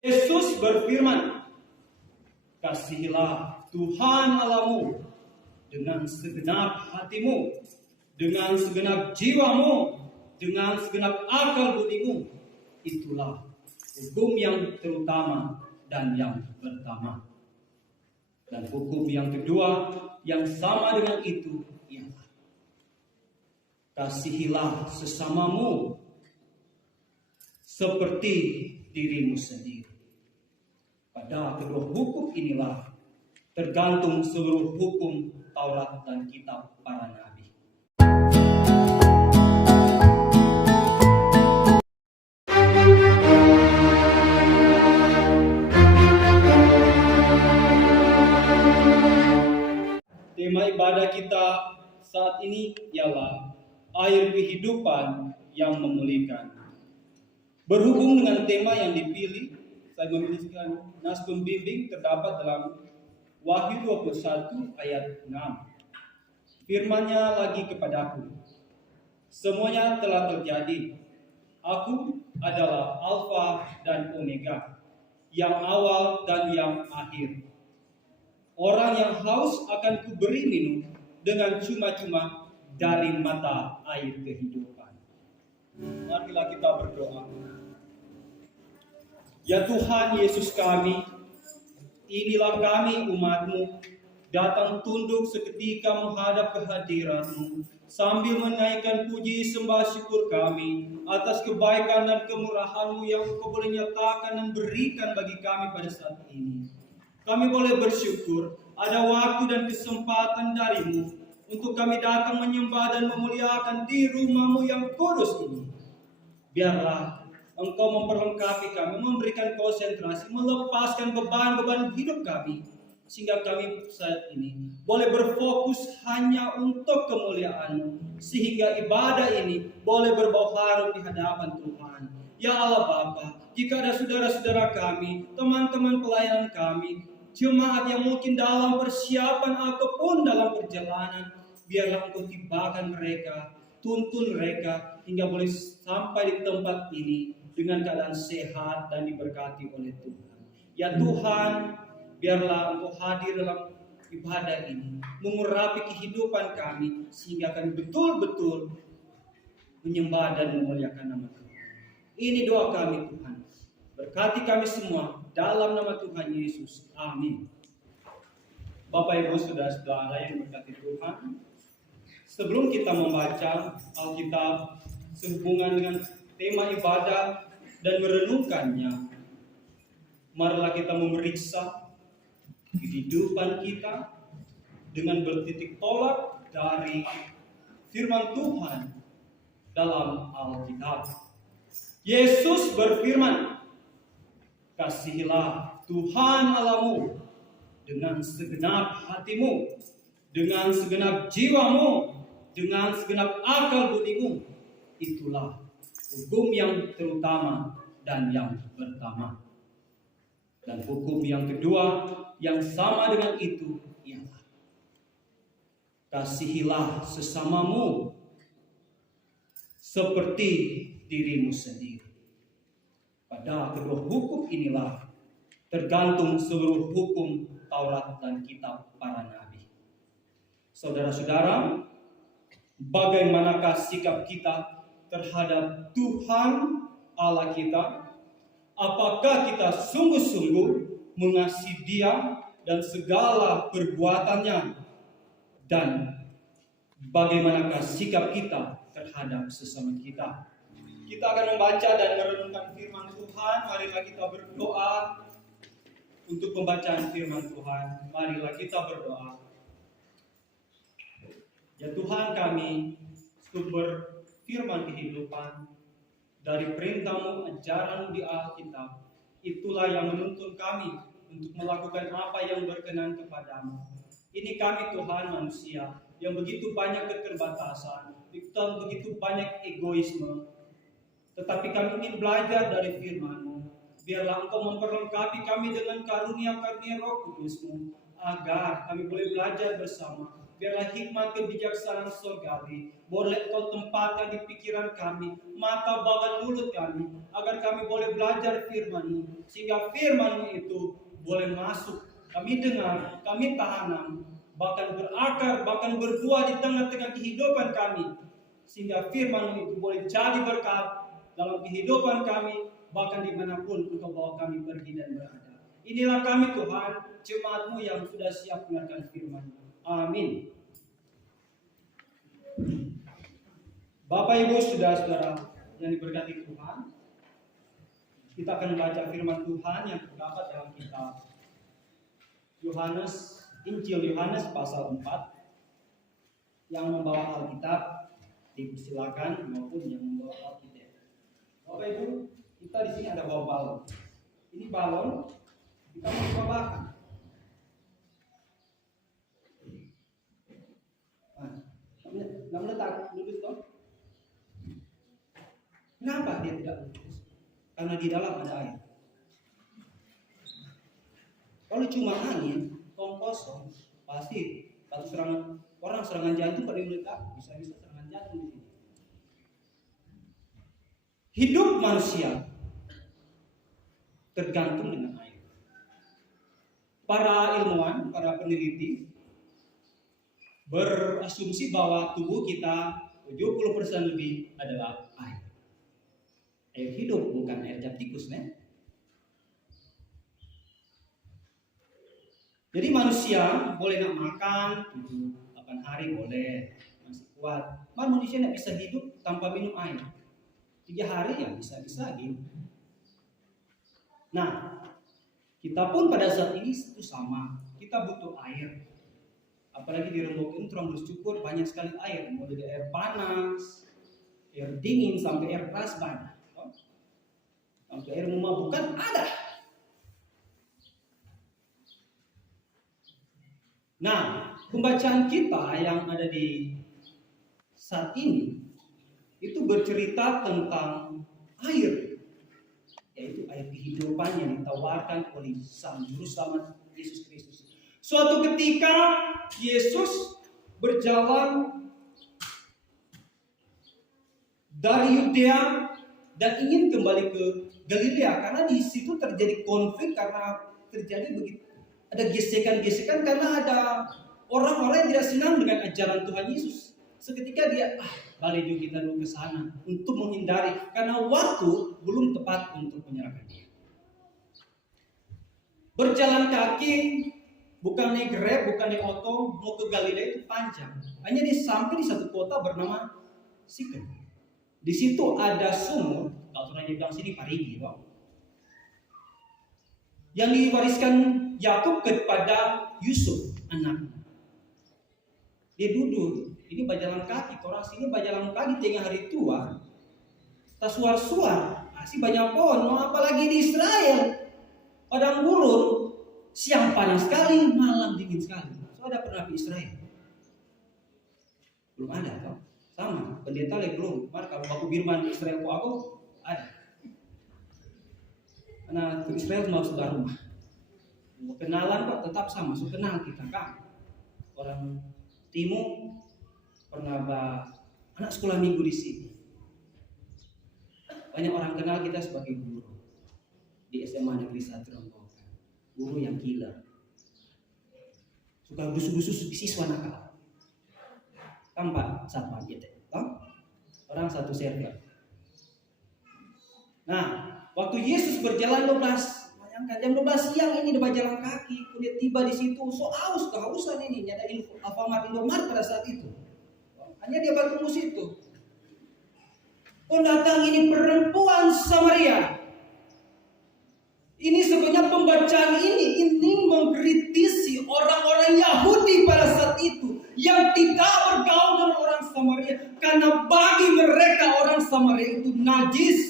Yesus berfirman, "Kasihilah Tuhan Allahmu dengan segenap hatimu, dengan segenap jiwamu, dengan segenap akal budimu." Itulah hukum yang terutama dan yang pertama. Dan hukum yang kedua yang sama dengan itu ialah kasihilah sesamamu seperti dirimu sendiri. Pada kedua hukum inilah tergantung seluruh hukum Taurat dan kitab para nabi. Tema ibadah kita saat ini ialah air kehidupan yang memulihkan. Berhubung dengan tema yang dipilih, saya memilihkan nas pembimbing terdapat dalam Wahyu 21 ayat 6. Firman-Nya lagi kepadaku, "Semuanya telah terjadi. Aku adalah Alfa dan Omega, yang awal dan yang akhir. Orang yang haus akan kuberi minum dengan cuma-cuma dari mata air kehidupan." Marilah kita berdoa. Ya Tuhan Yesus kami, inilah kami umat-Mu, datang tunduk seketika menghadap kehadirat-Mu, sambil menaikkan puji sembah syukur kami atas kebaikan dan kemurahan-Mu yang Engkau boleh nyatakan dan berikan bagi kami pada saat ini. Kami boleh bersyukur ada waktu dan kesempatan dari-Mu untuk kami datang menyembah dan memuliakan di rumah-Mu yang kudus ini. Biarlah Engkau memperlengkapi kami, memberikan konsentrasi, melepaskan beban-beban hidup kami, sehingga kami saat ini boleh berfokus hanya untuk kemuliaan-Mu, sehingga ibadah ini boleh berbau harum di hadapan Tuhan. Ya Allah Bapa, jika ada saudara-saudara kami, teman-teman pelayanan kami, jemaat yang mungkin dalam persiapan ataupun dalam perjalanan, biarlah Engkau tibakan mereka, tuntun mereka hingga boleh sampai di tempat ini dengan keadaan sehat dan diberkati oleh Tuhan. Ya Tuhan, biarlah Engkau hadir dalam ibadah ini, mengurapi kehidupan kami sehingga kami betul-betul menyembah dan memuliakan nama Tuhan. Ini doa kami Tuhan. Berkati kami semua dalam nama Tuhan Yesus. Amin. Bapak Ibu saudara-saudara yang berkati Tuhan, sebelum kita membaca Alkitab sehubungan dengan tema ibadah dan merenungkannya, marilah kita memeriksa kehidupan kita dengan bertitik tolak dari firman Tuhan dalam Alkitab. Yesus berfirman, "Kasihilah Tuhan Allahmu dengan segenap hatimu, dengan segenap jiwamu, dengan segenap akal budimu." Itulah hukum yang terutama dan yang pertama. Dan hukum yang kedua yang sama dengan itu ialah kasihilah sesamamu seperti dirimu sendiri. Pada kedua hukum inilah tergantung seluruh hukum Taurat dan kitab para nabi. Saudara-saudara, bagaimanakah sikap kita terhadap Tuhan Allah kita? Apakah kita sungguh-sungguh mengasihi Dia dan segala perbuatannya? Dan bagaimanakah sikap kita terhadap sesama kita? Kita akan membaca dan merenungkan firman Tuhan. Marilah kita berdoa untuk pembacaan firman Tuhan. Marilah kita berdoa. Ya Tuhan kami, sumber firman kehidupan, dari perintah-Mu, ajaran-Mu di Alkitab, itulah yang menuntun kami untuk melakukan apa yang berkenan kepada-Mu. Ini kami Tuhan manusia yang begitu banyak keterbatasan, begitu banyak egoisme, tetapi kami ingin belajar dari firman-Mu. Biarlah Engkau memperlengkapi kami dengan karunia-karunia Roh Kudus-Mu, agar kami boleh belajar bersama, Biarlah hikmat kebijaksanaan surgawi boleh Kau tempatkan di pikiran kami, mata bahkan mulut kami, agar kami boleh belajar firman-Mu, sehingga firman-Mu itu boleh masuk, kami dengar, kami tanam, bahkan berakar, bahkan berbuah di tengah-tengah kehidupan kami, sehingga firman-Mu itu boleh jadi berkat dalam kehidupan kami, bahkan dimanapun Engkau bawa kami pergi dan berada. Inilah kami Tuhan, jemaat-Mu yang sudah siap mendengarkan firman-Mu. Amin. Bapak Ibu saudara-saudara yang diberkati Tuhan, kita akan membaca firman Tuhan yang terdapat dalam kitab Yohanes, Injil Yohanes pasal 4. Yang membawa Alkitab dipersilakan, maupun yang membawa Alkitab. Bapak Ibu, kita di sini ada bawa balon. Ini balon kita mau cobakan. Nah, meletak lurus toh? Kenapa dia tidak lurus? Karena di dalam ada air. Kalau cuma angin, kosong, pasti satu serangan jantung pada meletak, bisa-bisa serangan jantung di sini. Hidup manusia tergantung dengan air. Para ilmuwan, para peneliti berasumsi bahwa tubuh kita 70% lebih adalah air. Air hidup, bukan air cap tikus, nih. Jadi manusia boleh nak makan 7-8 hari boleh, masih kuat. Manusia tidak bisa hidup tanpa minum air. 3 hari ya bisa-bisa gitu. Nah, kita pun pada saat ini itu sama. Kita butuh air. Apalagi di Rembuk ini terang bersyukur banyak sekali air. Mulai dari air panas, air dingin, sampai air keras banyak. Sampai air memabukkan ada. Nah, pembacaan kita yang ada di saat ini itu bercerita tentang air, yaitu air kehidupan yang ditawarkan oleh Sang Juru Selamat Yesus Kristus. Suatu ketika Yesus berjalan dari Yudea dan ingin kembali ke Galilea, karena di situ terjadi konflik, karena terjadi begitu ada gesekan-gesekan, karena ada orang-orang yang tidak senang dengan ajaran Tuhan Yesus. Seketika dia balik juga kita dulu ke sana untuk menghindari, karena waktu belum tepat untuk menyerahkan dia. Berjalan kaki, bukan naik Grab, bukan naik auto, mau ke Galilea itu panjang. Hanya dia sampai di satu kota bernama Sikem. Di situ ada sumur, kalau orang bilang sini Parigi, yang diwariskan Yakub kepada Yusuf anaknya. Dia duduk, ini berjalan kaki, orang sini berjalan kaki tengah hari tua, tak suar-suar, masih banyak pohon, apalagi di Israel, padang gurun, siang panas sekali, malam dingin sekali. So ada pernah di Israel? Belum ada, toh? Sama, pendeta lagi belum. Maka kalau aku birman di Israel kok aku ada. Karena ke Israel mau sudah rumah. Kenalan kok tetap sama, so kenal kita kan. Orang Timur pernah anak sekolah minggu di sini. Banyak orang kenal kita sebagai guru di SMA Negeri 1 Rembuk. Guru yang killer. Suka busuk-busuk siswa nakal. Tampak sama gitu, orang satu server. Nah, waktu Yesus berjalan 12, bayangkan jam 12 siang ini dia berjalan kaki, kemudian tiba di situ, so aus kehausan ini, ada Alfamart Indomaret pada saat itu. Hanya dia bertemu situ. Datang ini perempuan Samaria. Ini sebenarnya pembacaan ini mengkritisi orang-orang Yahudi pada saat itu yang tidak bergaul dengan orang Samaria, karena bagi mereka orang Samaria itu najis.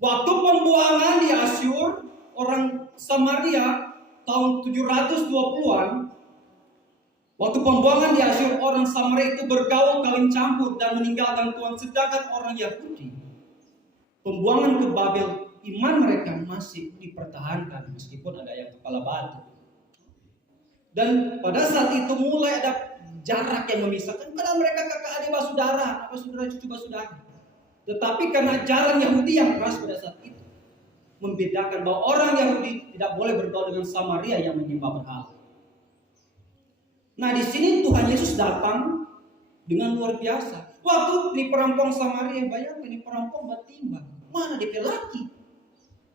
Waktu pembuangan di Asyur, orang Samaria tahun 720-an, waktu pembuangan di Asyur, orang Samaria itu bergaul kawin campur dan meninggalkan Tuhan, sedangkan orang Yahudi pembuangan ke Babel, iman mereka masih dipertahankan meskipun ada yang kepala batu. Dan pada saat itu mulai ada jarak yang memisahkan karena mereka kakak adik basudara, apa saudara cucu basudara. Tetapi karena jalan Yahudi yang keras pada saat itu membedakan bahwa orang Yahudi tidak boleh bergaul dengan Samaria yang menyembah berhala. Nah, di sini Tuhan Yesus datang dengan luar biasa. Waktu di perampong Samaria, bayangkan di perampong Batimba, mana DP laki,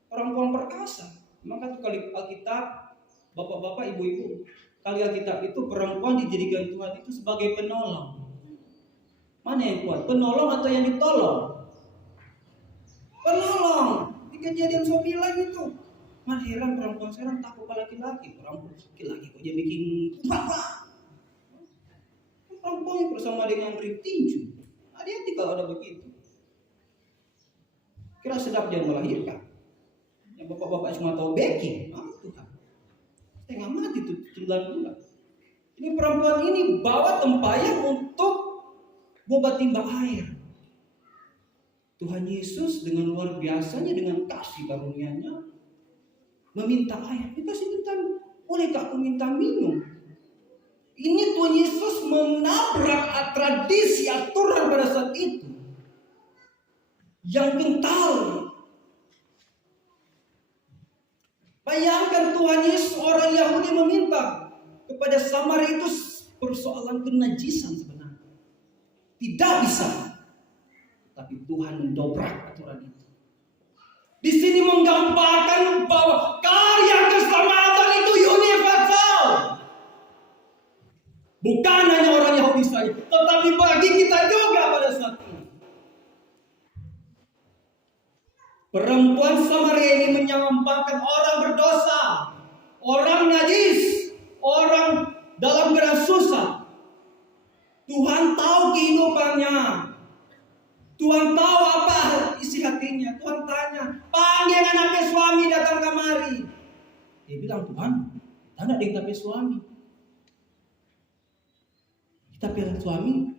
perempuan perkasa. Maka tuh kali Alkitab, bapak-bapak, ibu-ibu, kali Alkitab itu perempuan dijadikan Tuhan itu sebagai penolong. Mana yang kuat? Penolong atau yang ditolong? Penolong. Di Kejadian 9 itu. Mana heran perempuan sekarang takut pada laki-laki. Perempuan laki-laki kok dia bikin apa? Perempuan bersama dengan ring tinju. Hati-hati kalau ada begitu. Kira sedap dia melahirkan. Yang bapak-bapak cuma tahu baking. Tuhan. Setengah mati tuh 9 bulan. Ini perempuan ini bawa tempayan untuk bobat timba air. Tuhan Yesus dengan luar biasanya, dengan kasih karunia-Nya meminta air. Dikasih minta, bolehkah aku minta minum? Ini Tuhan Yesus menabrak tradisi aturan pada saat itu yang kental. Bayangkan Tuhan Yesus, orang Yahudi meminta kepada Samaria itu persoalan kenajisan sebenarnya. Tidak bisa. Tapi Tuhan mendobrak aturan itu. Di sini menggambarkan bahwa karya keselamatan itu universal. Bukan hanya orang Yahudi saja, tetapi bagi kita juga pada saat ini. Perempuan Samaria ini menyampaikan orang berdosa, orang najis, orang dalam keadaan susah. Tuhan tahu kehidupannya. Tuhan tahu apa isi hatinya. Tuhan tanya, panggil anaknya suami datang kemari. Dia bilang, Tuhan, tidak ada yang suami. Kita pilih suami,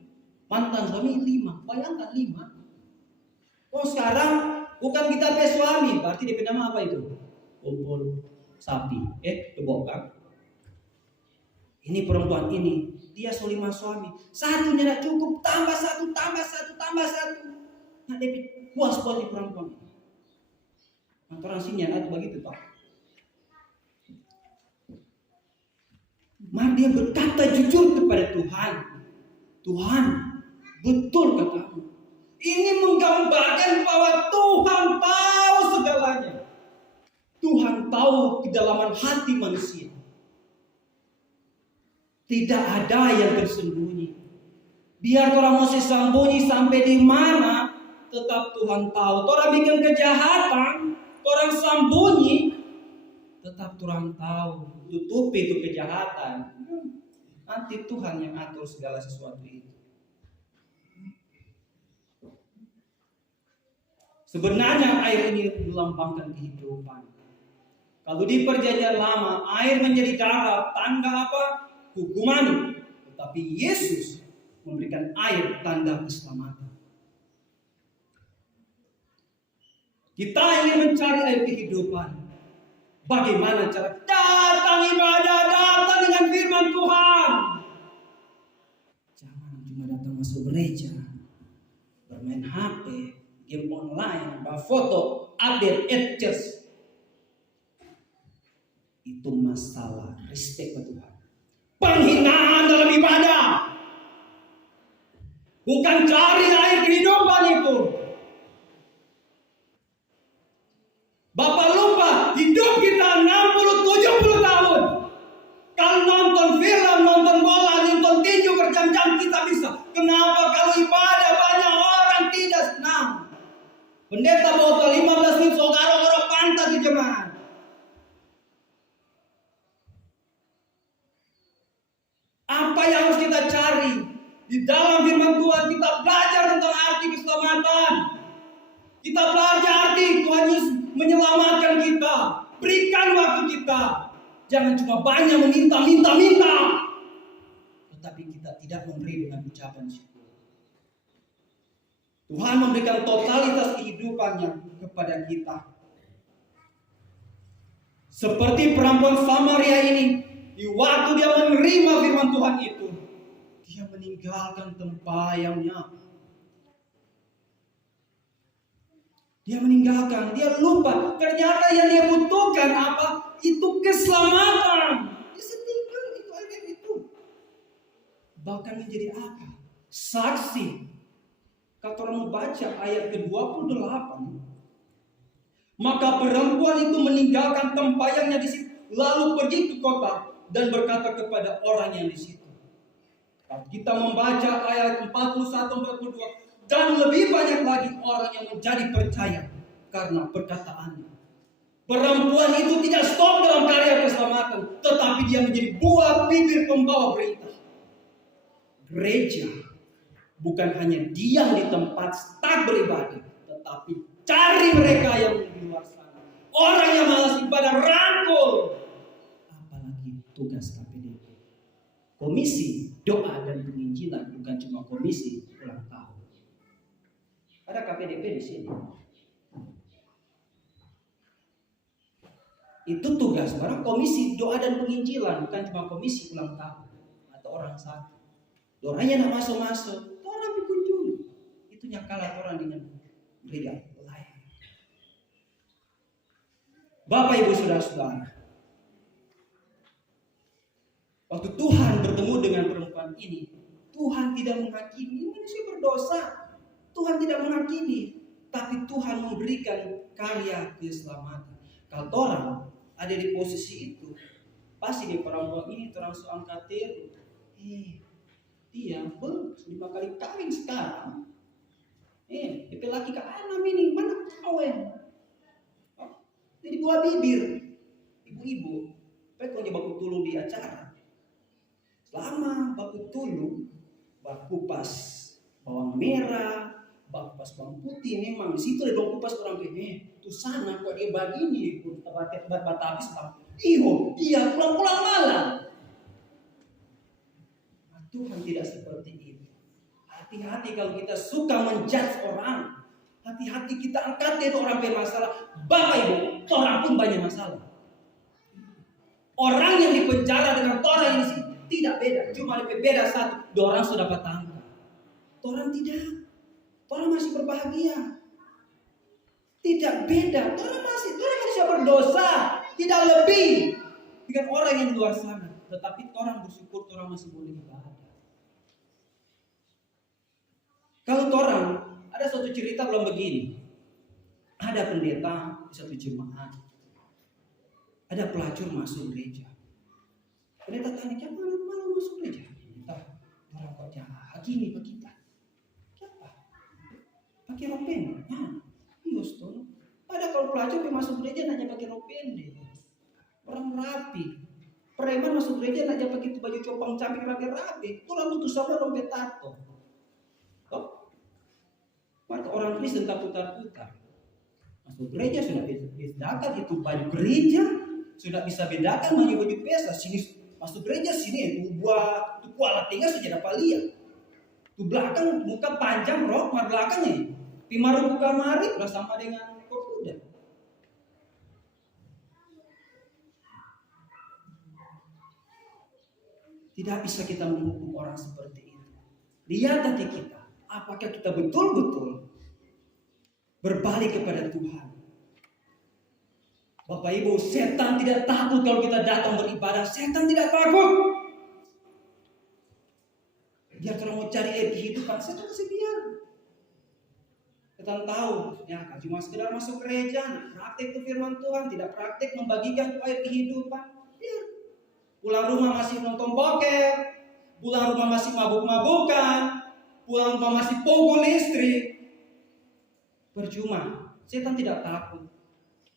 mantan suami 5. Bayangkan 5. Oh sekarang bukan kita pilih suami, berarti dia nama apa itu? Kumpul sapi. Kebokang. Ini perempuan ini, dia 5 suami. Satu tidak cukup, tambah satu. Nah, dia puas di perempuan ini. Antara sinyal atau begitu, Pak. Maka dia berkata jujur kepada Tuhan. Tuhan, betul katamu. Ini menggambarkan bahwa Tuhan tahu segalanya. Tuhan tahu kedalaman hati manusia. Tidak ada yang tersembunyi. Biar orang mau sembunyi sampai di mana, tetap Tuhan tahu. Orang bikin kejahatan, orang sembunyi, tetap Tuhan tahu. Tutupi itu kejahatan. Nanti Tuhan yang atur segala sesuatu itu. Sebenarnya air ini melambangkan kehidupan. Kalau di perjanjian lama, air menjadi darah, tanda apa? Hukuman. Tetapi Yesus memberikan air tanda keselamatan. Kita ingin mencari air kehidupan. Bagaimana cara datang ibadah, datang dengan firman Tuhan. Jangan cuma datang masuk gereja, bermain HP, game online, foto, update, church. Itu masalah respect ke Tuhan. Penghinaan dalam ibadah. Bukan cari air kehidupan itu. Bapak lupa, hidup kita 60-70 tahun. Kalau nonton film, nonton bola, nonton tinju berjam-jam kita bisa. Kenapa kalau ibadah banyak orang tidak senang? Pendeta bawa 15 menit, saudara orang pantas di jemaat. Apa yang harus kita cari? Di dalam firman Tuhan kita belajar tentang arti keselamatan. Kita belajar arti Tuhan Yesus menyelamatkan kita. Berikan waktu kita. Jangan cuma banyak meminta. Tetapi kita tidak memberi dengan ucapan syukur. Tuhan memberikan totalitas kehidupannya kepada kita. Seperti perempuan Samaria ini Di waktu dia menerima firman Tuhan itu, dia meninggalkan tempayangnya. Dia meninggalkan, dia lupa. Ternyata yang dia butuhkan apa? Itu keselamatan. Dia setinggal itu ayat itu. Bahkan menjadi apa? Saksi. Kalau orang membaca ayat ke-28, maka perempuan itu meninggalkan tempayangnya di situ, lalu pergi ke kota dan berkata kepada orang yang di situ. Kalau kita membaca ayat 41-42, dan lebih banyak lagi orang yang menjadi percaya karena perkataannya. Perempuan itu tidak stop dalam karya keselamatan, tetapi dia menjadi buah bibir pembawa berita. Gereja bukan hanya diam di tempat start beribadah, tetapi cari mereka yang di luar sana. Orang yang malas ibadah rangkul. Apalagi tugas KPDP. Komisi doa dan penginjilan bukan cuma komisi ulang tahun. Ada KPDP di sini. Itu tugas orang komisi doa dan penginjilan, bukan cuma komisi ulang tahun atau orang sakit. Orangnya nak masuk-masuk, orang dikunjungi. Itu yang kalah orang dengan gereja lain. Bapak Ibu Saudara-saudara, waktu Tuhan bertemu dengan perempuan ini, Tuhan tidak menghakimi manusia berdosa. Tuhan tidak menghakimi, tapi Tuhan memberikan karya keselamatan. Kalau orang ada di posisi itu, pasti di perempuan ini terang soal kater. Dia 5 kali kawin sekarang. Itu laki ke anak ini mana kawin? Jadi buah bibir, ibu-ibu, pokoknya baku tulung di acara. Selama baku tulung, baku pas bawang merah, baku pas bawang putih, memang di situ ada bawang kupas orang ini. Tuh sana kok dia begini, tempat habis bang. Dia pulang-pulang malam. Nah, Tuhan tidak seperti itu. Hati-hati kalau kita suka menjudge orang. Hati-hati kita angkat dia orang bermasalah. Bapak Ibu, orang pun banyak masalah. Orang yang dipenjara dengan orang ini tidak beda. Cuma lebih beda satu, 2 orang sudah dapat tangkap. Orang tidak. Orang masih berbahagia. Tidak beda. Orang masih berdosa. Tidak lebih dengan orang yang di luar sana. Tetapi orang bersyukur orang masih boleh ibadah. Kalau orang ada suatu cerita belum begini. Ada pendeta di satu jemaat. Ada pelacur masuk gereja. Pendeta tanya, "Kenapa malam masuk gereja?" Pendeta, "Orang kok jahat gini ke kita." "Kenapa?" "Pakai rok pendek." Tuh. Pada kalau pelacur yang masuk gereja nanya pakai rok pendek. Orang rapi. Preman masuk gereja nanya pakai baju copang camping rapi. Itu lalu tuh sama rompet tato. Maka orang Kristen tak putar-putar. Masuk gereja sudah bedakan itu baju gereja, sudah bisa bedakan baju pesta. Sini masuk gereja sini itu buah itu kuala tinggal sudah dapat lihat. Itu belakang muka panjang rok, mar belakang nih. Pimaru buka mari udah sama dengan ekor kuda. Tidak bisa kita menghukum orang seperti itu. Lihat hati kita, apakah kita betul-betul berbalik kepada Tuhan. Bapak Ibu, setan tidak takut kalau kita datang beribadah. Setan tidak takut. Dia kalau mau cari air kehidupan, setan kasih biar. Setan tahu, ya cuma sekedar masuk gereja, praktek itu firman Tuhan, tidak praktek membagikan air kehidupan. Biar. Pulang rumah masih nonton bokep, pulang rumah masih mabuk-mabukan, pulang rumah masih pukul istri. Percuma, setan tidak takut.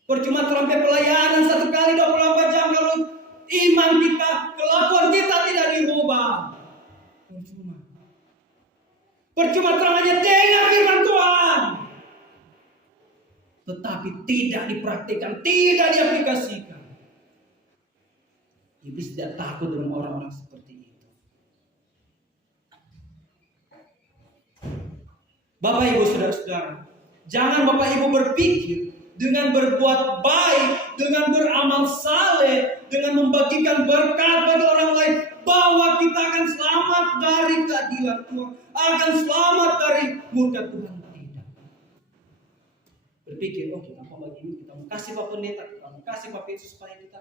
Percuma sampai pelayanan 1 kali 24 jam kalau iman kita, kelakuan kita tidak dirubah. Percuma. Percuma hanya dengar firman Tuhan, tetapi tidak dipraktikkan, tidak diaplikasikan. Iblis tidak takut dengan orang-orang seperti itu. Bapak Ibu saudara-saudara, jangan Bapak Ibu berpikir dengan berbuat baik, dengan beramal saleh, dengan membagikan berkat bagi mau begini, kita mau kasih Pak Pendeta, kita mau kasih Pak Petrus supaya kita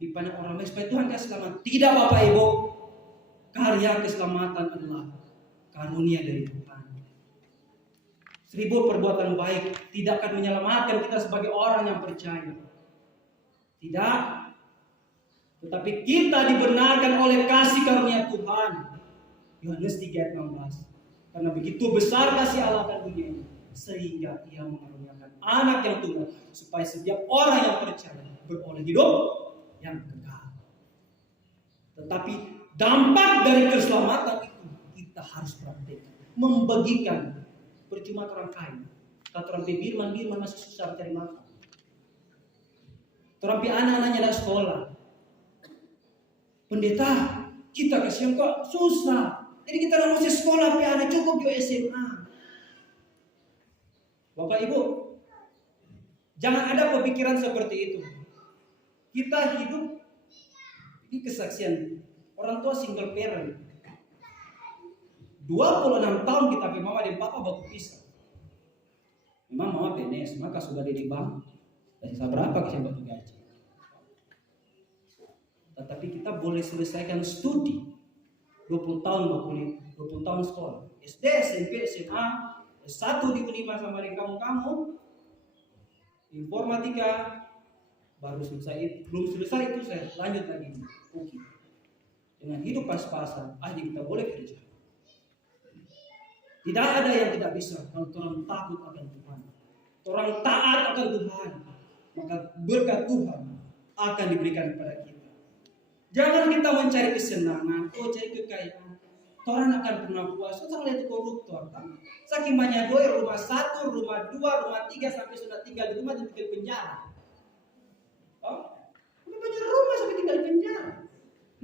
dipandang orang lain, supaya Tuhan kasih selamat. Tidak Bapak Ibu, karya keselamatan adalah karunia dari Tuhan. 1000 perbuatan baik tidak akan menyelamatkan kita sebagai orang yang percaya. Tidak. Tetapi kita dibenarkan oleh kasih karunia Tuhan. Yohanes 3 ayat 16. Karena begitu besar kasih Allah akan dunia ini, sehingga Ia mengaruniakan anak yang tunggal, supaya setiap orang yang percaya beroleh hidup yang kekal. Tetapi dampak dari keselamatan itu kita harus praktekkan, membagikan. Percuma orang kaya, kata orang birman masih susah mencari makan. Orang anak-anaknya dah sekolah. Pendeta, kita kasihan kok susah. Jadi kita tidak mesti sekolah, anak cukup di SMA. Bapak Ibu, jangan ada pemikiran seperti itu. Kita hidup, ini kesaksian orang tua single parent. 26 tahun kita punya mama dan papa baku pisah. Memang mama PNS, maka sudah di bank. Dan berapa kasih batu gaji. Tetapi kita boleh selesaikan studi 20 tahun kuliah, 20 tahun sekolah, SD, SMP, SMA, S1 di Unima sama dengan kamu, informatika, baru selesai. Belum selesai itu saya lanjut lagi. Oke. Dengan hidup pas-pasan, aja kita boleh kerja. Tidak ada yang tidak bisa kalau orang takut akan Tuhan. Orang taat akan Tuhan, maka berkat Tuhan akan diberikan kepada kita. Jangan kita mencari kesenangan, cari kekayaan. Orang akan pernah puas. Kita lihat koruptor, kan? Saking banyak doi, rumah 1, rumah 2, rumah 3 sampai sudah tinggal di rumah dan tinggal di penjara. Oh, udah banyak rumah sampai tinggal di penjara.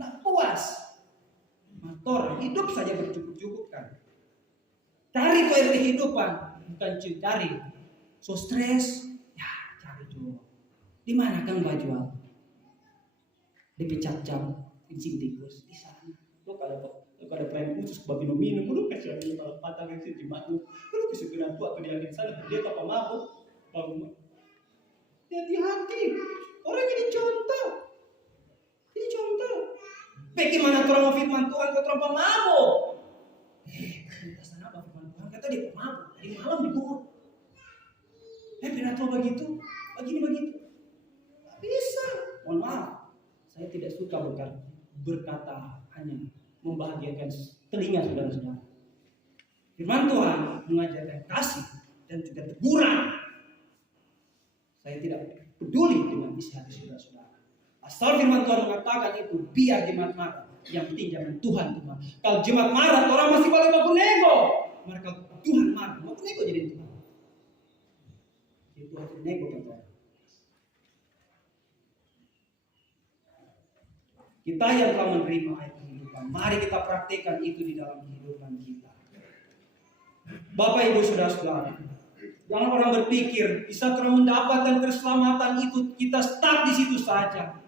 Nah puas. Motor hidup saja bercukup-cukupkan. Cari poin kehidupan, bukan cari. So stres, ya cari jodoh. Di mana Kang Bajual? Di Pecap-cap, kencing tikus di sana. Lo kalau plan khusus babi minum, lo kasih lagi malah patah ke sini matu. Lo kasih kena tua ke di sana, dia apa mabuk? Hati-hati. Orang jadi contoh. Jadi contoh. Bagaimana orang firman Tuhan kau terlalu mabuk? Kata dia pemabuk, hari malam dibunuh. Pidato begitu, begitu. Tidak bisa. Mohon maaf, saya tidak suka berkata hanya membahagiakan telinga saudara-saudara. Firman Tuhan mengajarkan kasih dan juga teguran. Saya tidak peduli dengan isi hati saudara-saudara. Asal firman Tuhan mengatakan itu, biar jemaat marah. Yang penting jangan Tuhan. Kalau jemaat marah, orang masih boleh baku nego. Maka Tuhan marah, mau nego jadi Tuhan. Jadi Tuhan nego kan Tuhan. Kita yang telah menerima air kehidupan, mari kita praktekkan itu di dalam kehidupan kita. Bapak Ibu Saudara-saudara, jangan orang berpikir bisa terus mendapatkan keselamatan itu kita stuck di situ saja.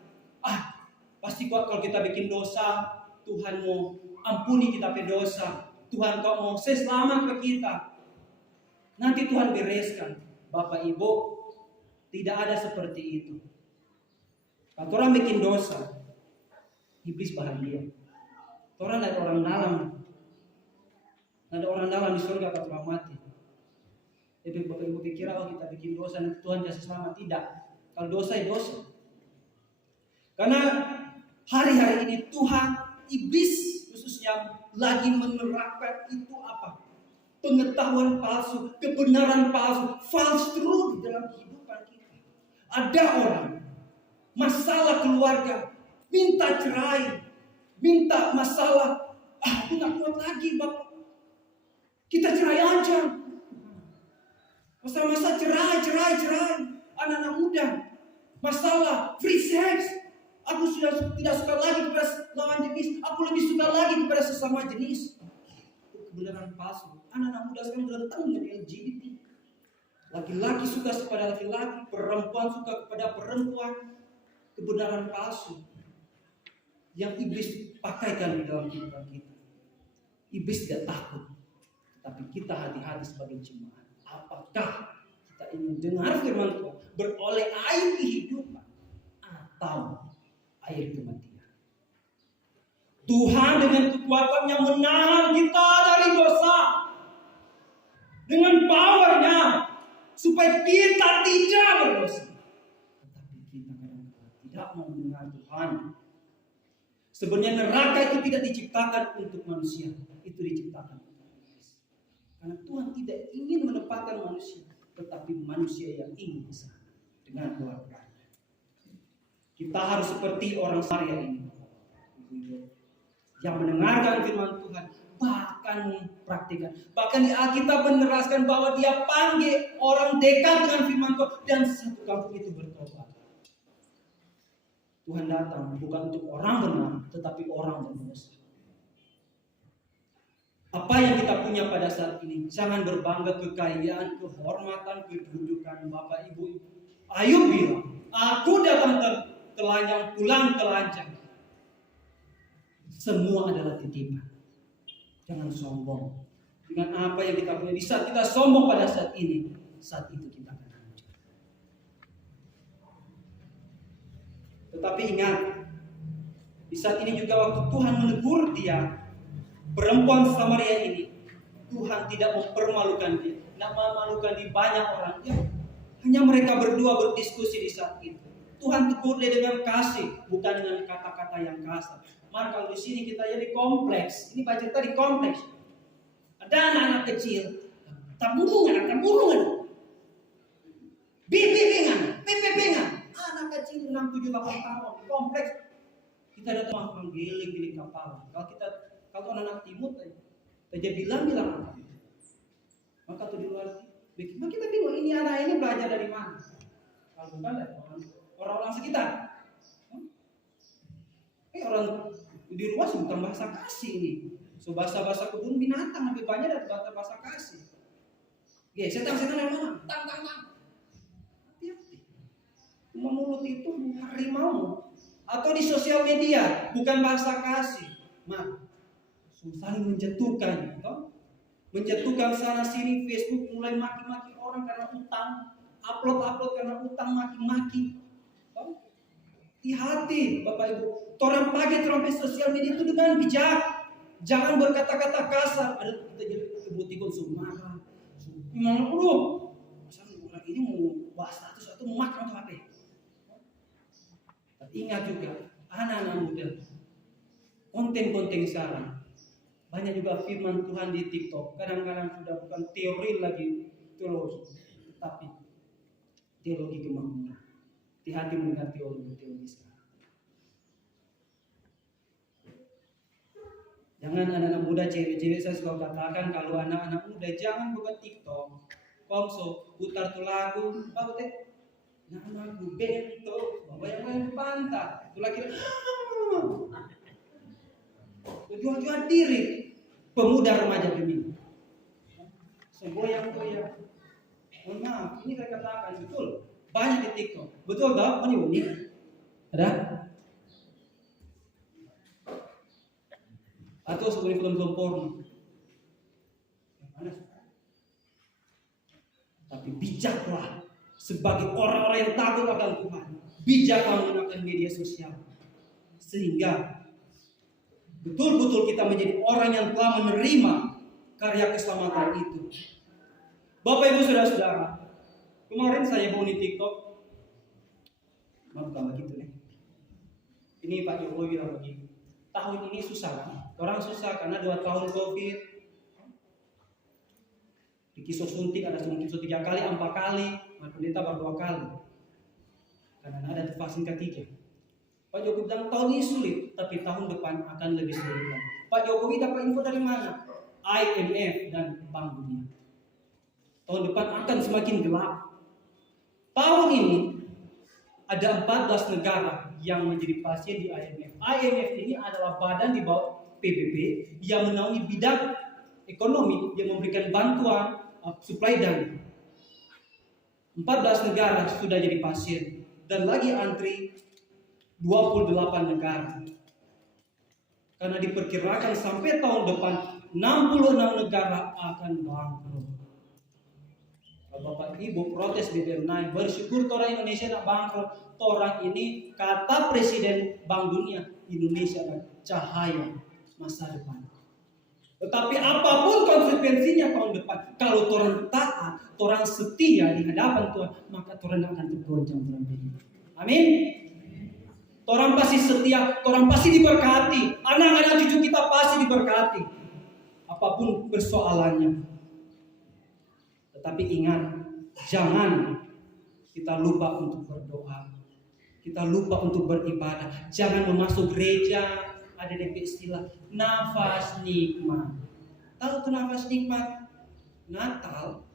Pasti kok kalau kita bikin dosa, Tuhan mau ampuni kita berdosa. Tuhan kau mau selamat ke kita. Nanti Tuhan bereskan. Bapak Ibu, tidak ada seperti itu. Kalau orang bikin dosa, iblis bahagia. Orang ada orang dalam. Ada orang dalam di surga kalau orang mati. Jadi Bapak Ibu pikir kalau kita bikin dosa nanti Tuhan kasih selamat. Tidak. Kalau dosa itu dosa. Karena hari-hari ini Tuhan, iblis khususnya lagi menerapkan itu apa? Pengetahuan palsu, kebenaran palsu, false truth dalam kehidupan kita. Ada orang masalah keluarga, minta cerai, minta masalah, aku nggak kuat lagi Bapak, kita cerai aja. Masa-masa cerai, anak-anak muda, masalah free sex. Aku sudah tidak suka lagi kepada lawan jenis. Aku lebih suka lagi kepada sesama jenis. Itu kebenaran palsu. Anak-anak muda sekarang datang menjadi LGBT. Laki-laki suka kepada laki-laki, perempuan suka kepada perempuan. Kebenaran palsu yang iblis pakaikan di dalam kehidupan kita. Iblis tidak takut, tapi kita hati-hati sebagai jemaat. Apakah kita kita ingin dengar firman Tuhan, beroleh air kehidupan atau air kematian. Tuhan dengan kekuatannya menahan kita dari dosa. Dengan powernya supaya kita tidak berdosa. Tetapi kita kadang-kadang tidak mau mendengar Tuhan. Sebenarnya neraka itu tidak diciptakan untuk manusia, itu diciptakan untuk iblis. Karena Tuhan tidak ingin menempatkan manusia, tetapi manusia yang ingin ke sana dengan keluarga. Kita harus seperti orang Samaria ini, yang mendengarkan firman Tuhan, bahkan mempraktikkan. Bahkan di Alkitab meneraskan bahwa dia panggil orang dekat dengan firman Tuhan dan satu kampung itu bertobat. Tuhan datang bukan untuk orang benar, tetapi orang berdosa. Apa yang kita punya pada saat ini, jangan berbangga kekayaan, kehormatan, kedudukan. Bapak Ibu, Ayub bilang, aku datang telanjang, pulang telanjang. Semua adalah titipan. Jangan sombong dengan apa yang kita punya. Di saat kita sombong pada saat ini, saat itu kita akan hancur. Tetapi ingat, di saat ini juga waktu Tuhan menegur dia, perempuan Samaria ini, Tuhan tidak mempermalukan dia, tidak memalukan di banyak orang. Dia, hanya mereka berdua berdiskusi di saat itu. Tuhan tegur dia dengan kasih, bukan dengan kata-kata yang kasar. Maka kalau di sini kita jadi kompleks, ini Pak cerita di kompleks. Ada anak-anak kecil, tabungan, bimbingan, anak kecil 6, 7, 8 tahun, kompleks. Kita datang menggiling kepala. Kalau anak-anak timur, kita bilang apa? Maka tuh di luar, kita bingung ini anak ini belajar dari mana? Kalau bukan dari orang-orang sekitar. Orang di luar bukan bahasa kasih ini. So bahasa kebun binatang lebih banyak dari bahasa kasih. Ya, setan-setan yang mana? Tang. Hati-hati. Cuma mulut itu harimau. Atau di sosial media bukan bahasa kasih. Saling menjatuhkan, toh? Menjatuhkan sana sini, Facebook mulai maki-maki orang karena utang, upload karena utang, maki-maki. Hati-hati Bapak Ibu. Orang pakai trompet sosial media itu dengan bijak. Jangan berkata-kata kasar. Ada kita jadi kebutikan marah. Memang perlu. Masa orang ini mau bahas status atau mau makan atau apa? Tapi ingat juga, anak-anak muda, konten-konten sekarang banyak juga firman Tuhan di TikTok. Kadang-kadang sudah bukan teori lagi teologi, tapi teologi kemakmuran. Hati-hati mendengar teologi sekarang. Jangan anak-anak muda, cewek-cewek, saya suka katakan kalau anak-anak muda jangan buka TikTok. Kongso putar tuh lagu, apa teh? Nama gue bento, bawa yang pantat. Itu lagi jual diri. Pemuda remaja begini. Segoyang-goyang. Mohon maaf, ini saya katakan betul. Banyak di TikTok. Betul tak? Ini unik. Ada? Atau sebagai film-film porno. Tapi bijaklah sebagai orang-orang yang takut akan Tuhan. Bijaklah menggunakan media sosial. Sehingga betul-betul kita menjadi orang yang telah menerima karya keselamatan itu. Bapak Ibu Saudara-saudara, kemarin saya bawa di TikTok. Bukan begitu nih. Ini Pak Jokowi bilang begini. Tahun ini susah kan? Orang susah karena 2 tahun COVID. Di kisah suntik ada suntik 3 kali, 4 kali, pendeta baru 2 kali. Karena ada vaksin ketiga. Pak Jokowi bilang tahun ini sulit, tapi tahun depan akan lebih sulit lagi. Pak Jokowi dapat info dari mana? IMF dan Bank Dunia. Tahun depan akan semakin gelap. Tahun ini ada 14 negara yang menjadi pasien di IMF. IMF ini adalah badan di bawah PBB yang menaungi bidang ekonomi, yang memberikan bantuan supply dana. 14 negara sudah jadi pasien dan lagi antri 28 negara. Karena diperkirakan sampai tahun depan 66 negara akan bangkrut. Bapak Ibu protes BBM naik, bersyukur orang Indonesia nak bangkrut. Orang ini kata Presiden Bank Dunia, Indonesia adalah cahaya masa depan. Tetapi apapun konsekuensinya tahun depan, kalau orang taat, orang setia di hadapan Tuhan, maka orang akan tergoncang. Amin. Orang pasti setia, orang pasti diberkati. Anak-anak cucu kita pasti diberkati. Apapun persoalannya. Tetapi ingat, jangan kita lupa untuk berdoa. Kita lupa untuk beribadah. Jangan memasuk gereja. Ada DP istilah nafas nikmat. Tahu tuh nafas nikmat? Natal,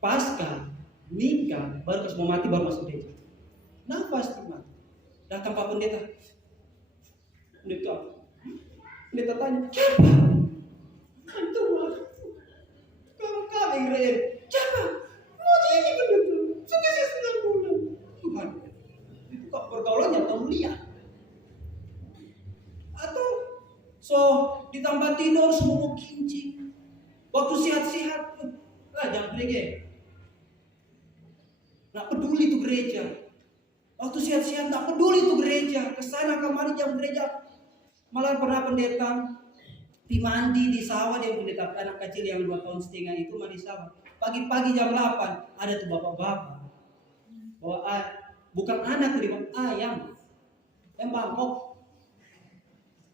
Paskah, nikah, baru pas mau mati baru masuk gereja. Nafas nikmat. Datang Pak Pendeta. Pendeta tanya, siapa? Tuhan. Kamu kami gereja. Siapa? Mau jadi pendeta. Sudah saya 9 bulan. Tuhan. Itu kok pergaulannya atau lihat? Atau ditambah tidur semua kincing. Waktu sehat-sehat, jangan gereja. Nggak peduli itu gereja. Waktu sehat-sehat nggak peduli itu gereja. Kesana kemari jam gereja. Malah pernah pendeta mandi di sawah, dia pendeta anak kecil yang 2 tahun setengah itu mandi sawah. Pagi-pagi jam 8 ada tuh bapak-bapak. Bukan anak tuh, ayam. Yang bangkok.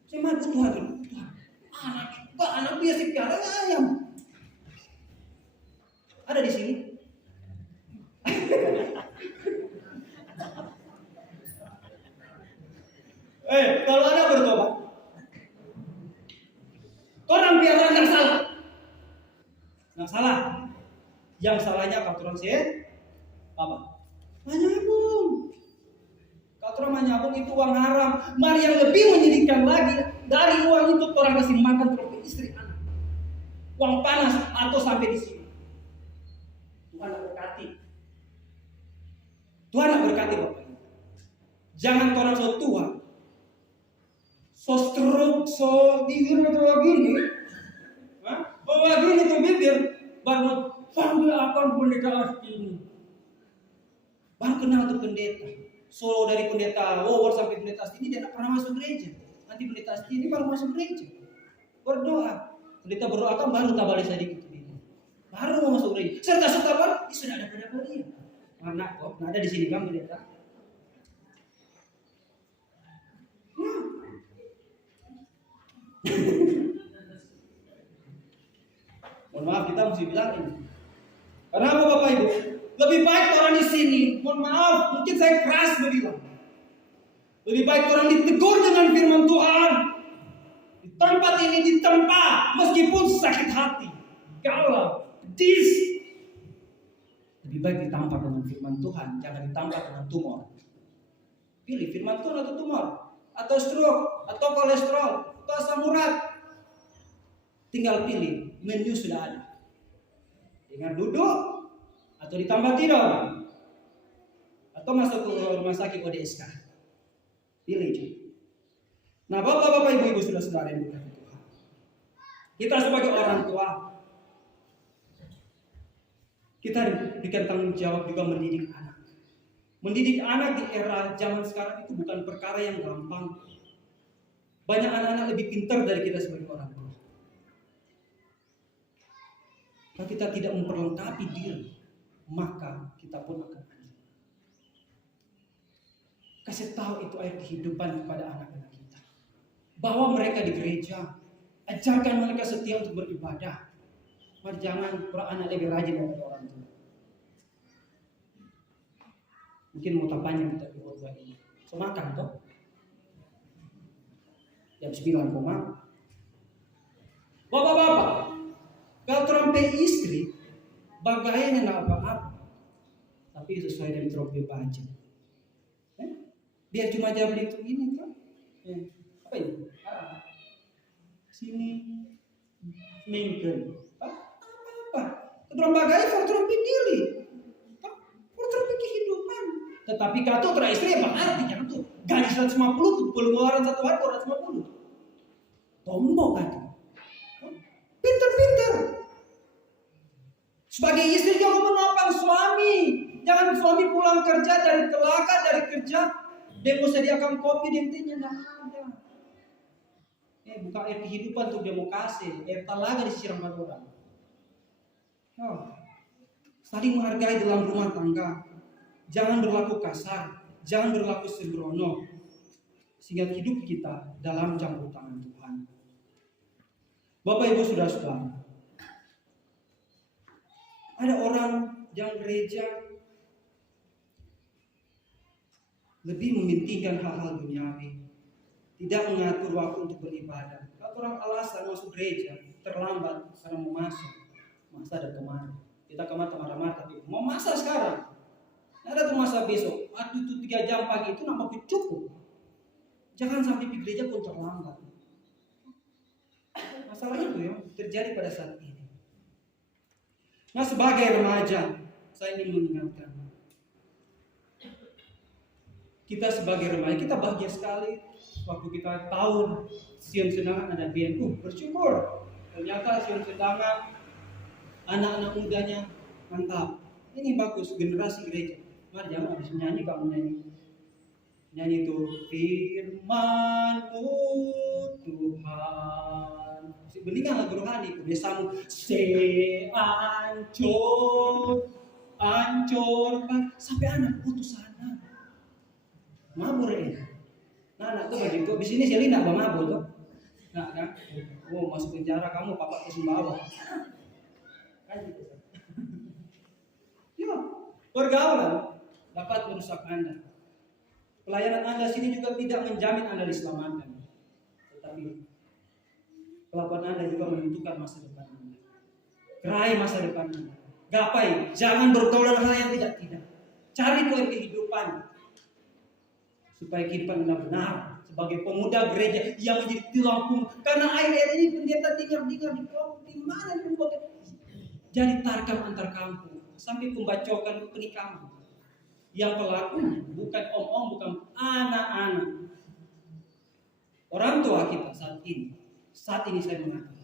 Saya mah Tuhan, anak biasa piara ayam. Ada di sini. Kalau ada bertobat, orang piara nggak salah, nggak salah. Yang salahnya katuran saya apa? Menyambung. Katuran menyambung itu uang haram. Mari yang lebih menyedihkan lagi, dari uang itu orang kasih makan terus istri anak. Uang panas atau sampai di sini. Tuhan berkati. Tuhan berkati Bapak. Jangan orang so tua, so stroke, so bibir itu begini, bawa gini tuh bibir, baru panggil akan pendeta asli ini. Baru kenal tuh pendeta. Solo dari pendeta Wawar sampai pendeta asli ini dia tidak pernah masuk gereja. Nanti pendeta asli ini baru masuk gereja. Berdoa. Pendeta berdoakan baru tabalik sedikit. Baru mau masuk gereja. Serta sutapan, sudah ada pada dia. Mana kok? Nah, ada di sini kan pendeta. Mohon maaf kita mesti bilang ini. Kenapa Bapak Ibu? Lebih baik orang di sini. Mohon maaf, mungkin saya keras berbilang. Lebih baik orang ditegur dengan firman Tuhan. Di tempat ini ditempa meskipun sakit hati, galau, pedis. Lebih baik ditampar dengan firman Tuhan, jangan ditampar dengan tumor. Pilih firman Tuhan atau tumor, atau stroke, atau kolesterol, atau asam urat. Tinggal pilih, menu sudah ada. Dengan duduk atau ditambah tidur, atau masuk ke rumah sakit ODSK. Pilih. Nah, bapak-bapak, ibu-ibu, saudara-saudara yang dikasihi Tuhan, kita sebagai orang tua, kita diberikan tanggung jawab juga mendidik anak. Mendidik anak di era zaman sekarang itu bukan perkara yang gampang. Banyak anak-anak lebih pintar dari kita sebagai orang tua. Kalau kita tidak memperlengkapi diri, maka kita pun akan hancur. Kasih tahu itu ayat kehidupan kepada anak-anak kita. Bawa mereka di gereja, ajarkan mereka setia untuk beribadah. Mari jangan anak lebih rajin daripada orang tua. Mungkin mau panjang kita buat ini. Semakan toh. Jam 9 koma. Bapak-bapak, kalau trompe istri, bagainya nggak apa-apa, tapi sesuai dengan trompe budget. Biar cuma jawab itu ini kan? Apa ini? Sini, minggu. Apa? Trompe bagainya trompe diri, trompe kehidupan. Tetapi kata tra istri apa artinya tuh? Gaji 150 tuh, pengeluaran satu hari 250. Tombol kan? Pinter-pinter. Sebagai istri kamu menopang suami. Jangan suami pulang kerja dari telaga, dari kerja, dia mau sediakan kopi, dia tidak ada. Buka air kehidupan untuk demokrasi, air telaga disiram orang. Saling menghargai dalam rumah tangga. Jangan berlaku kasar, jangan berlaku sembrono, sehingga hidup kita dalam campur tangan Tuhan. Bapak Ibu Saudara-saudara, ada orang yang gereja lebih mementingkan hal-hal duniawi, tidak mengatur waktu untuk beribadah. Kalau orang alasan masuk gereja terlambat karena mau masuk, masa ada kemana? Kita kemana marah-marah, tapi mau masa sekarang. Ada tuh masa besok, itu 3 jam pagi itu nampak cukup. Jangan sampai di gereja pun terlambat. Masalah itu yang terjadi pada saat ini. Nah, sebagai remaja, saya ingin mengingatkan, kita sebagai remaja, kita bahagia sekali waktu kita tahu Sion Sedangan ada BNU, bersyukur. Ternyata Sion Sedangan anak-anak mudanya mantap. Ini bagus, generasi gereja. Mari jangan habis nyanyi, kamu nyanyi itu firman-Mu Tuhan. Beningan lagu rohani itu biasamu ancur sampai anak putus sana. Mabur ini. Nah, anak tuh begitu. Di sini sih tidak mabur tuh. Nah, kan? Masuk penjara kamu, papa ke Sumbawa. Kan gitu. Ya, pergaulan dapat merusak Anda. Pelayanan Anda sini juga tidak menjamin Anda diselamatkan. Tetapi kelakuan Anda juga menentukan masa depan Anda. Gerai masa depan Anda. Gapai, jangan bergaul hal yang tidak. Cari poin kehidupan supaya kehidupan Anda benar sebagai pemuda gereja yang menjadi tulang. Karena air ini pendeta dengar di kampung di mana membuat jadi tarkam antar kampung sampai pembacokan pernikahan. Yang pelakunya bukan om-om, bukan anak-anak. Orang tua kita saat ini saya mengatakan,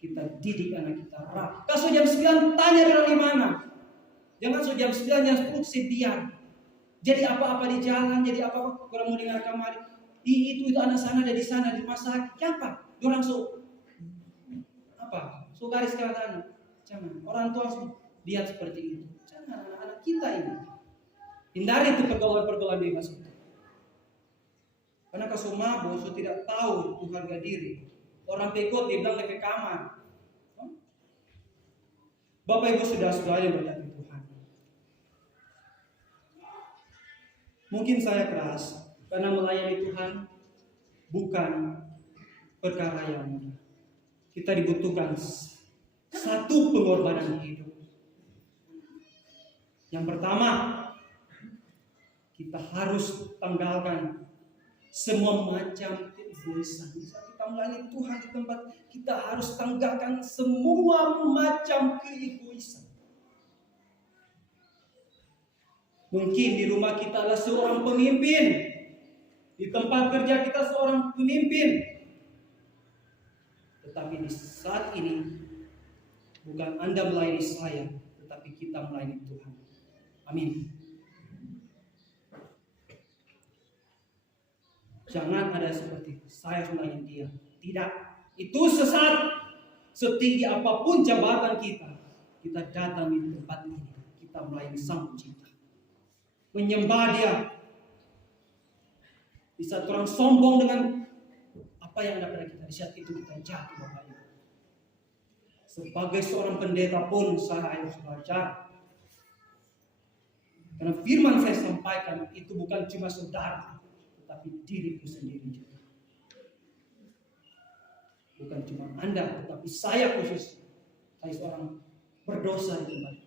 kita didik anak kita. Kalau jam 9 tanya dari mana. Jangan jam 9, jam 10 sedian. Jadi apa-apa di jalan, jadi apa-apa kurang mau dengar kamari. Itu anak sana ada di sana di rumah sakit. Apa? Orang so garis ke kanan. Jangan. Orang tua harus lihat seperti itu. Jangan anak-anak kita ini. Hindari itu pergaulan-pergaulan bebas itu. Karena kalau mabuk, so tidak tahu itu harga diri. Orang pekot dia bilang ke kamar. Bapak Ibu saudara-saudara yang berkati Tuhan. Mungkin saya keras karena melayani Tuhan bukan perkara yang mudah. Kita dibutuhkan satu pengorbanan hidup. Yang pertama, kita harus tanggalkan semua macam keibuisan. Kita melayani Tuhan di tempat, kita harus tanggalkan semua macam keibuisan. Mungkin di rumah kita adalah seorang pemimpin, di tempat kerja kita seorang pemimpin, tetapi di saat ini bukan Anda melayani saya, tetapi kita melayani Tuhan. Amin. Jangan ada seperti saya melayani dia. Tidak. Itu sesat. Setinggi apapun jabatan kita datang di tempat ini. Kita melayani Sang Pencipta. Menyembah dia. Di saat orang sombong dengan apa yang ada pada kita, di saat itu kita jatuh, Bapak Ibu. Sebagai seorang pendeta pun saya harus belajar. Karena firman saya sampaikan itu bukan cuma saudara, tetapi diriku sendiri juga. Bukan cuma Anda, tetapi saya khusus. Saya seorang berdosa di tempat ini.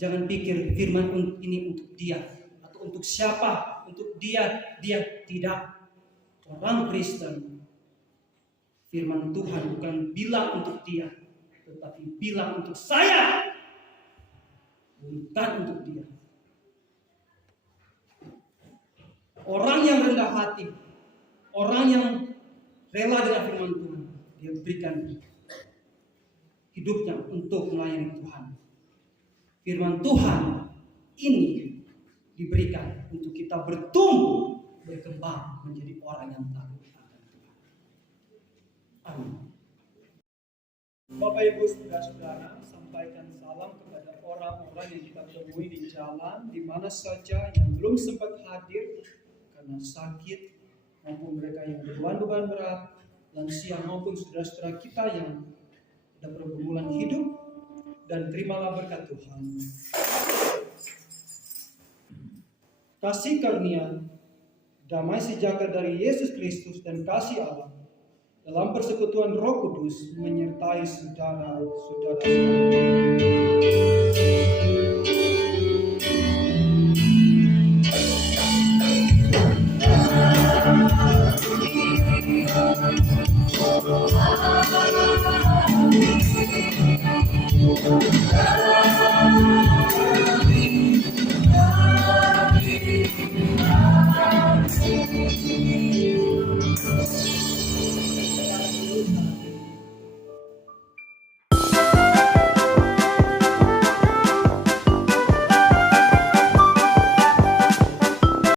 Jangan pikir firman ini untuk dia atau untuk siapa, untuk dia tidak. Orang Kristen, firman Tuhan bukan bilang untuk dia, tetapi bilang untuk saya, bukan untuk dia. Orang yang rendah hati, orang yang rela dengan firman Tuhan, dia berikan hidupnya untuk melayani Tuhan. Firman Tuhan ini diberikan untuk kita bertumbuh, berkembang menjadi orang yang takut akan Tuhan. Amin. Bapak Ibu Saudara-saudara, sampaikan salam kepada orang-orang yang kita temui di jalan, di mana saja yang belum sempat hadir karena sakit, maupun mereka yang beban-beban berat, lansia maupun saudara-saudara kita yang ada pergumulan hidup, dan terimalah berkat Tuhan. Kasih karunia, damai sejahtera dari Yesus Kristus dan kasih Allah dalam persekutuan Roh Kudus menyertai saudara-saudara sekalian.